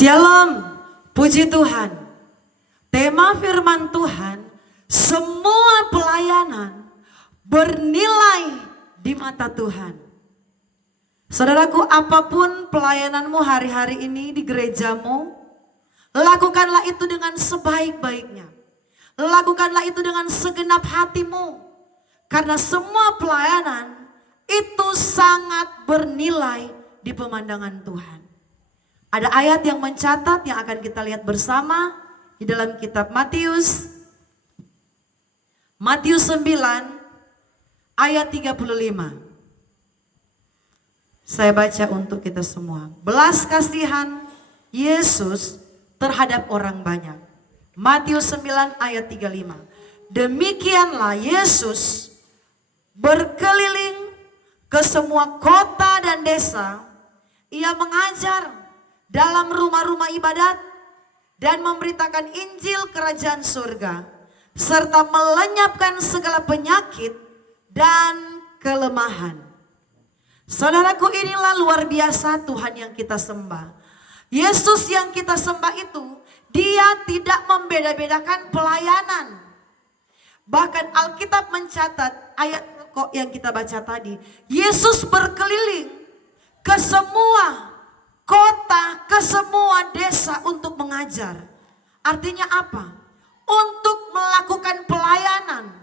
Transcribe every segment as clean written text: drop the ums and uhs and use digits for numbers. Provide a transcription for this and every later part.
Shalom, puji Tuhan. Tema firman Tuhan, semua pelayanan bernilai di mata Tuhan. Saudaraku, apapun pelayananmu hari-hari ini di gerejamu, lakukanlah itu dengan sebaik-baiknya. Lakukanlah itu dengan segenap hatimu. Karena semua pelayanan itu sangat bernilai di pemandangan Tuhan. Ada ayat yang mencatat yang akan kita lihat bersama di dalam kitab Matius. Matius 9 ayat 35. Saya baca untuk kita semua. Belas kasihan Yesus terhadap orang banyak. Matius 9 ayat 35. Demikianlah Yesus berkeliling ke semua kota dan desa. Ia mengajar dalam rumah-rumah ibadat dan memberitakan Injil kerajaan surga, serta melenyapkan segala penyakit dan kelemahan. Saudaraku, inilah luar biasa Tuhan yang kita sembah. Yesus yang kita sembah itu, dia tidak membeda-bedakan pelayanan. Bahkan Alkitab mencatat ayat kok yang kita baca tadi, Yesus berkeliling ke semua kota, ke semua desa untuk mengajar. Artinya apa? Untuk melakukan pelayanan.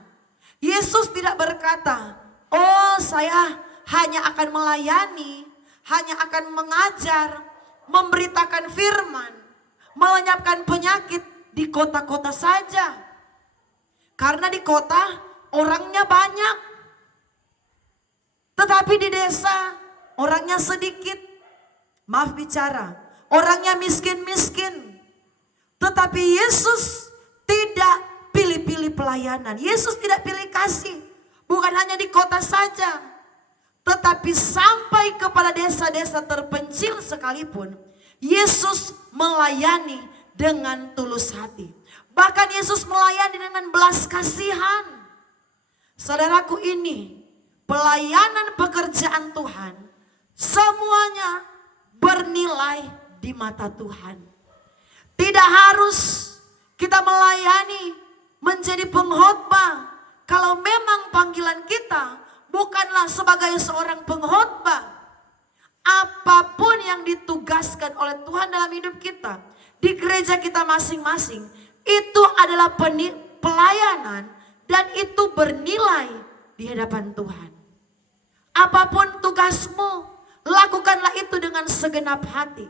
Yesus tidak berkata, oh saya hanya akan melayani, hanya akan mengajar, memberitakan firman, melenyapkan penyakit di kota-kota saja. Karena di kota orangnya banyak. Tetapi di desa orangnya sedikit. Maaf bicara, orangnya miskin-miskin. Tetapi Yesus tidak pilih-pilih pelayanan. Yesus tidak pilih kasih. Bukan hanya di kota saja. Tetapi sampai kepada desa-desa terpencil sekalipun, Yesus melayani dengan tulus hati. Bahkan Yesus melayani dengan belas kasihan. Saudaraku, ini pelayanan pekerjaan Tuhan semuanya bernilai di mata Tuhan. Tidak harus kita melayani menjadi pengkhotbah kalau memang panggilan kita bukanlah sebagai seorang pengkhotbah. Apapun yang ditugaskan oleh Tuhan dalam hidup kita, di gereja kita masing-masing, itu adalah pelayanan dan itu bernilai di hadapan Tuhan. Apapun tugasmu, lakukanlah itu dengan segenap hati.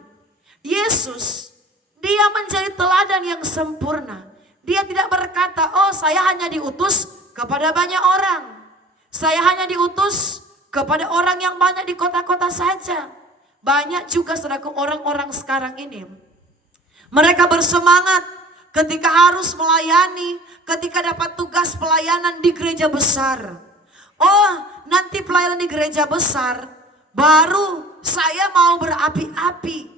Yesus, dia menjadi teladan yang sempurna. Dia tidak berkata, oh saya hanya diutus kepada banyak orang. Saya hanya diutus kepada orang yang banyak di kota-kota saja. Banyak juga saudaraku orang-orang sekarang ini. Mereka bersemangat ketika harus melayani, ketika dapat tugas pelayanan di gereja besar. Oh, nanti pelayanan di gereja besar, baru saya mau berapi-api.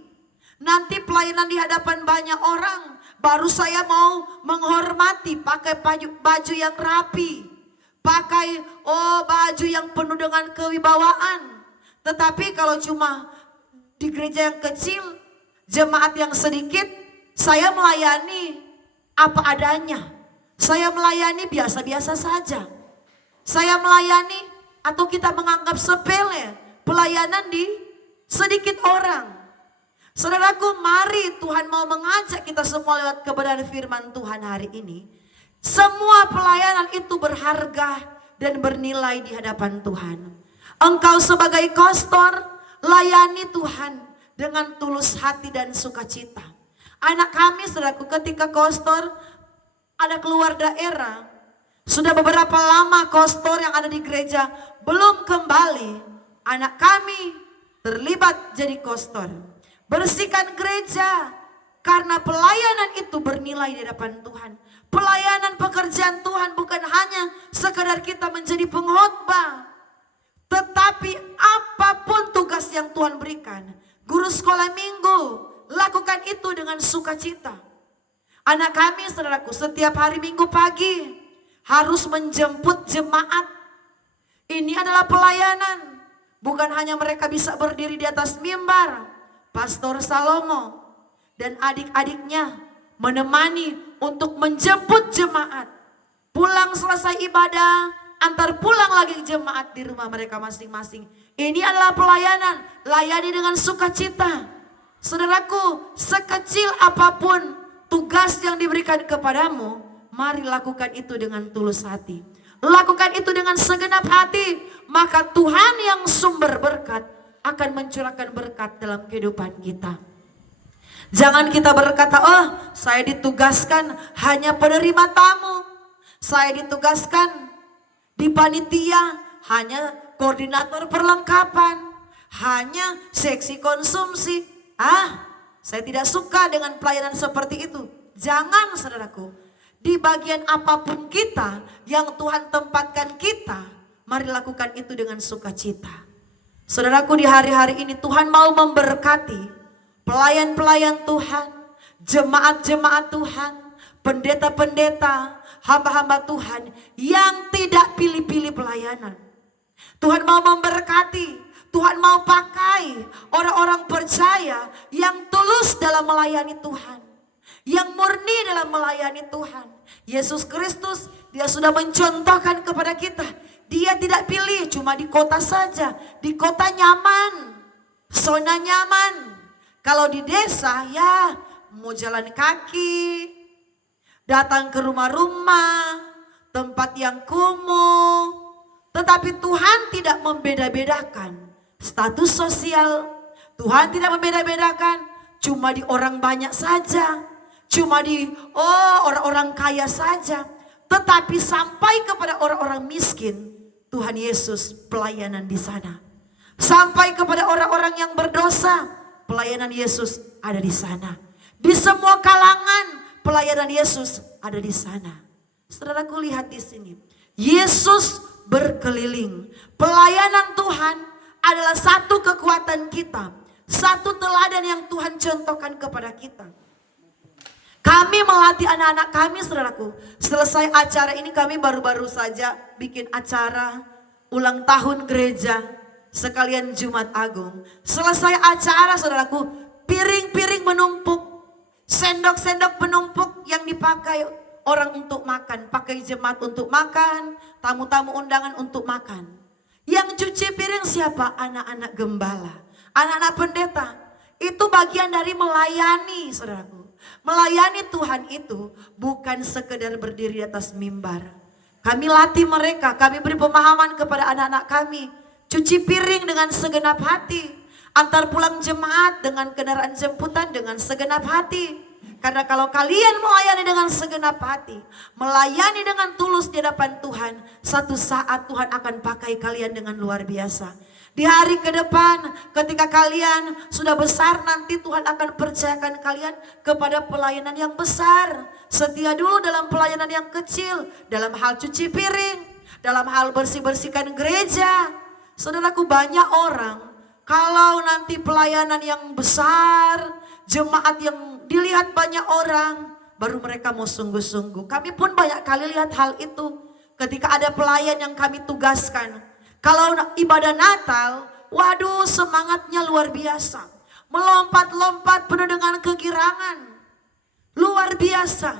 Nanti pelayanan di hadapan banyak orang, baru saya mau menghormati, pakai baju yang rapi. Pakai baju yang penuh dengan kewibawaan. Tetapi kalau cuma di gereja yang kecil, jemaat yang sedikit, saya melayani apa adanya. Saya melayani biasa-biasa saja. Saya melayani atau kita menganggap sepele pelayanan di sedikit orang. Saudaraku, mari Tuhan mau mengajak kita semua lewat kebenaran firman Tuhan hari ini. Semua pelayanan itu berharga dan bernilai di hadapan Tuhan. Engkau sebagai kostor, layani Tuhan dengan tulus hati dan sukacita. Anak kami, saudaraku, ketika kostor ada keluar daerah, sudah beberapa lama kostor yang ada di gereja belum kembali, anak kami terlibat jadi kostor. Bersihkan gereja karena pelayanan itu bernilai di hadapan Tuhan. Pelayanan pekerjaan Tuhan bukan hanya sekadar kita menjadi pengkhotbah, tetapi apapun tugas yang Tuhan berikan. Guru sekolah minggu, lakukan itu dengan sukacita. Anak kami, saudaraku, setiap hari Minggu pagi harus menjemput jemaat. Ini adalah pelayanan. Bukan hanya mereka bisa berdiri di atas mimbar, Pastor Salomo, dan adik-adiknya menemani untuk menjemput jemaat. Pulang selesai ibadah, antar pulang lagi jemaat di rumah mereka masing-masing. Ini adalah pelayanan, layani dengan sukacita. Saudaraku, sekecil apapun tugas yang diberikan kepadamu, mari lakukan itu dengan tulus hati. Lakukan itu dengan segenap hati, maka Tuhan yang sumber berkat akan mencurahkan berkat dalam kehidupan kita. Jangan kita berkata, oh saya ditugaskan hanya penerima tamu. Saya ditugaskan di panitia hanya koordinator perlengkapan. Hanya seksi konsumsi. Saya tidak suka dengan pelayanan seperti itu. Jangan saudaraku. Di bagian apapun kita yang Tuhan tempatkan kita, mari lakukan itu dengan sukacita. Saudaraku, di hari-hari ini Tuhan mau memberkati pelayan-pelayan Tuhan, jemaat-jemaat Tuhan, pendeta-pendeta, hamba-hamba Tuhan yang tidak pilih-pilih pelayanan. Tuhan mau memberkati, Tuhan mau pakai orang-orang percaya yang tulus dalam melayani Tuhan, yang murni dalam melayani Tuhan. Yesus Kristus, dia sudah mencontohkan kepada kita. Dia tidak pilih cuma di kota saja, di kota nyaman, zona nyaman. Kalau di desa ya mau jalan kaki, datang ke rumah-rumah, tempat yang kumuh. Tetapi Tuhan tidak membeda-bedakan status sosial. Tuhan tidak membeda-bedakan cuma di orang banyak saja, cuma di orang-orang kaya saja. Tetapi sampai kepada orang-orang miskin, Tuhan Yesus pelayanan di sana. Sampai kepada orang-orang yang berdosa, pelayanan Yesus ada di sana. Di semua kalangan, pelayanan Yesus ada di sana. Saudaraku, lihat di sini. Yesus berkeliling. Pelayanan Tuhan adalah satu kekuatan kita. Satu teladan yang Tuhan contohkan kepada kita. Kami melatih anak-anak kami, saudaraku. Selesai acara ini kami baru-baru saja bikin acara ulang tahun gereja sekalian Jumat Agung. Selesai acara, saudaraku, piring-piring menumpuk, sendok-sendok menumpuk yang dipakai orang untuk makan, pakai jemaat untuk makan, tamu-tamu undangan untuk makan. Yang cuci piring siapa? Anak-anak gembala, anak-anak pendeta. Itu bagian dari melayani, saudaraku. Melayani Tuhan itu bukan sekedar berdiri di atas mimbar. Kami latih mereka, kami beri pemahaman kepada anak-anak kami. Cuci piring dengan segenap hati. Antar pulang jemaat dengan kendaraan jemputan dengan segenap hati. Karena kalau kalian melayani dengan segenap hati, melayani dengan tulus di hadapan Tuhan, satu saat Tuhan akan pakai kalian dengan luar biasa. Di hari ke depan, ketika kalian sudah besar, nanti Tuhan akan percayakan kalian kepada pelayanan yang besar. Setia dulu dalam pelayanan yang kecil, dalam hal cuci piring, dalam hal bersih-bersihkan gereja. Saudaraku, banyak orang kalau nanti pelayanan yang besar, jemaat yang dilihat banyak orang, baru mereka mau sungguh-sungguh. Kami pun banyak kali lihat hal itu ketika ada pelayan yang kami tugaskan. Kalau ibadah Natal, waduh semangatnya luar biasa. Melompat-lompat penuh dengan kegirangan. Luar biasa.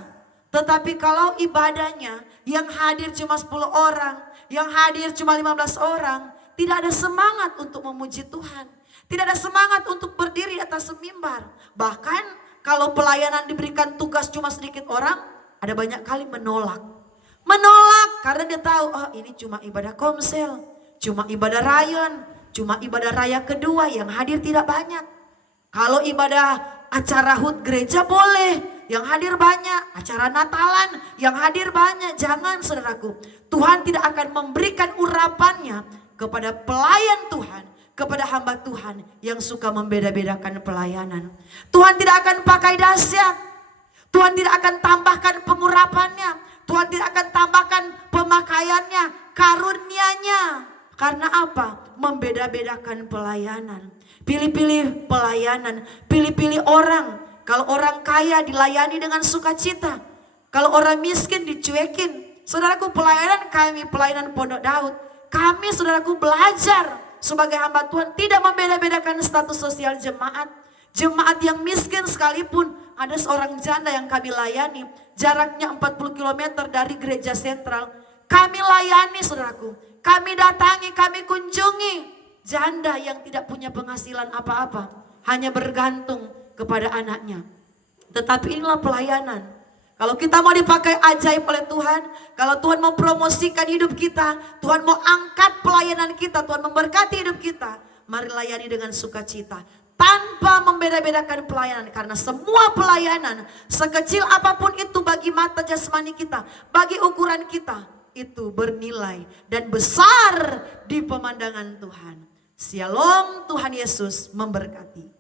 Tetapi kalau ibadahnya yang hadir cuma 10 orang, yang hadir cuma 15 orang, tidak ada semangat untuk memuji Tuhan. Tidak ada semangat untuk berdiri di atas mimbar. Bahkan kalau pelayanan diberikan tugas cuma sedikit orang, ada banyak kali menolak. Menolak karena dia tahu, oh ini cuma ibadah komsel. Cuma ibadah rayon, cuma ibadah raya kedua yang hadir tidak banyak. Kalau ibadah acara HUT gereja boleh, yang hadir banyak. Acara Natalan, yang hadir banyak. Jangan saudaraku, Tuhan tidak akan memberikan urapannya kepada pelayan Tuhan, kepada hamba Tuhan yang suka membeda-bedakan pelayanan. Tuhan tidak akan pakai dahsyat, Tuhan tidak akan tambahkan pengurapannya, Tuhan tidak akan tambahkan pemakaiannya, karunia-Nya. Karena apa? Membeda-bedakan pelayanan. Pilih-pilih pelayanan, pilih-pilih orang. Kalau orang kaya dilayani dengan sukacita. Kalau orang miskin dicuekin. Saudaraku, pelayanan kami, pelayanan Pondok Daud. Kami, saudaraku, belajar sebagai hamba Tuhan tidak membeda-bedakan status sosial jemaat. Jemaat yang miskin sekalipun Ada seorang janda yang kami layani, jaraknya 40 km dari gereja sentral. Kami layani saudaraku, kami datangi, kami kunjungi janda yang tidak punya penghasilan apa-apa, hanya bergantung kepada anaknya. Tetapi inilah pelayanan. Kalau kita mau dipakai ajaib oleh Tuhan, kalau Tuhan mau promosikan hidup kita, Tuhan mau angkat pelayanan kita, Tuhan memberkati hidup kita, mari layani dengan sukacita. Tanpa membeda-bedakan pelayanan, karena semua pelayanan sekecil apapun itu bagi mata jasmani kita, bagi ukuran kita, itu bernilai dan besar di pemandangan Tuhan. Shalom, Tuhan Yesus memberkati.